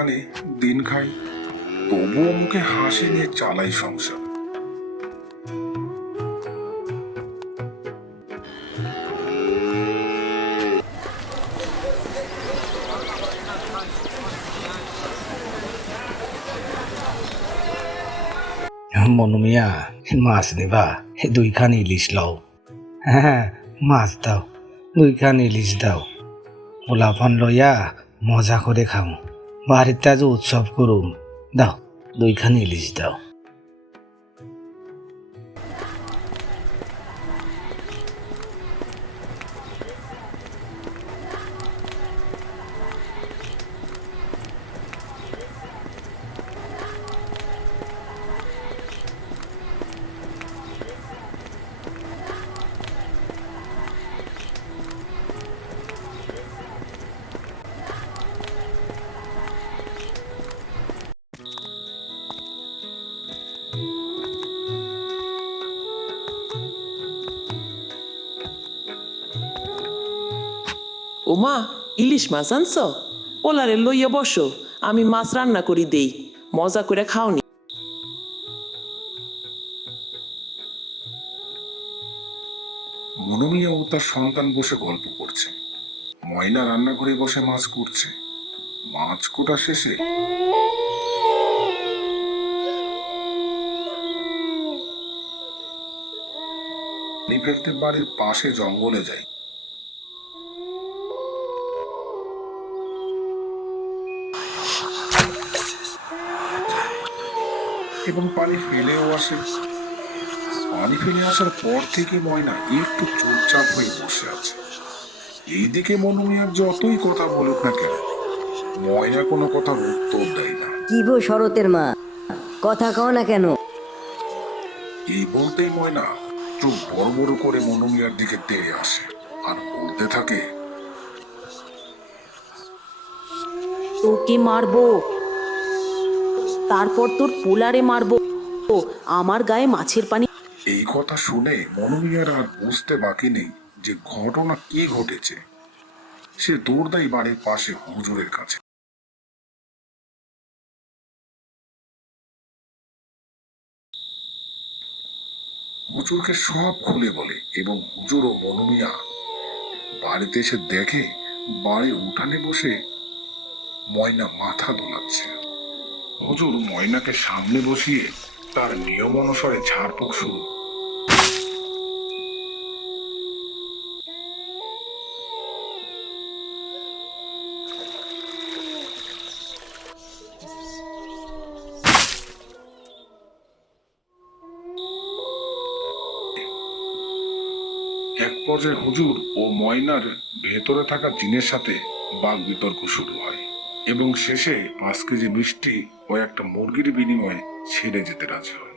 আনে, দিন খাই তবুও মুখে হাসি নিয়ে চালাই সংসার। মনু মিয়া মাছ নিবা দুইখান ইলিশ লও। হ্যাঁ মাছ দাও, দুইখান ইলিশ দাও। গোলাপান লইয়া মজা করে খাও। বাড়িতে আজ উৎসব করুম। দাও দুইখান ইলিশ দাও। ওমা, ইলিশ মাছ আনছ? পোলারে লইয়া বসো, আমি মাছ রান্না করি দেই, মজা করে খাওনি। মনোমিয়া ও তার সন্তান বসে গল্প করছে। ময়না রান্নাঘরে বসে মাছ কুটছে। মাছ কোটা শেষে ফেলতে বাড়ির পাশে জঙ্গলে যাই এবং পানি ফেলেও আসে। পানি ফেলে আসার পর থেকে ময়না একটু চুপচাপ হয়ে বসে আছে। এইদিকে মনুমিয়ার যতই কথা বলুক না কেন ময়না কোনো কথার উত্তর দেয় না। কি গো শরতের মা? কথা কও না কেন? এই বলতেই ময়না চোখ বড় বড় করে মনুমিয়ার দিকে তেড়ে আসে আর বলতে থাকে তোকে মারবো। তারপর তোর পোলারে মারবো। আমার গায়ে মাছের পানি এই কথা শুনে মনুমিয়ার আর বুঝতে বাকি নেই যে ঘটনা কি ঘটেছে। সে দৌড় দেয় বাড়ির পাশে হুজুরের কাছে। হুজুরকে সব খুলে বলে এবং হুজুর ও মনুমিয়া বাড়িতে এসে দেখে বাড়ির উঠানে বসে ময়না মাথা দোলাচ্ছে। হুজুর ময়নাকে সামনে বসিয়ে তার নিয়ম অনুসারে ঝাড়ফুঁক শুরু। এক পর্যায়ে হুজুর ও ময়নার ভেতরে থাকা জিনের সাথে বাঘ বিতর্ক শুরু হয়। এবং শেষে পাঁচ কেজি মিষ্টি ও একটা মুরগির বিনিময়ে ছেড়ে যেতে রাজি হয়।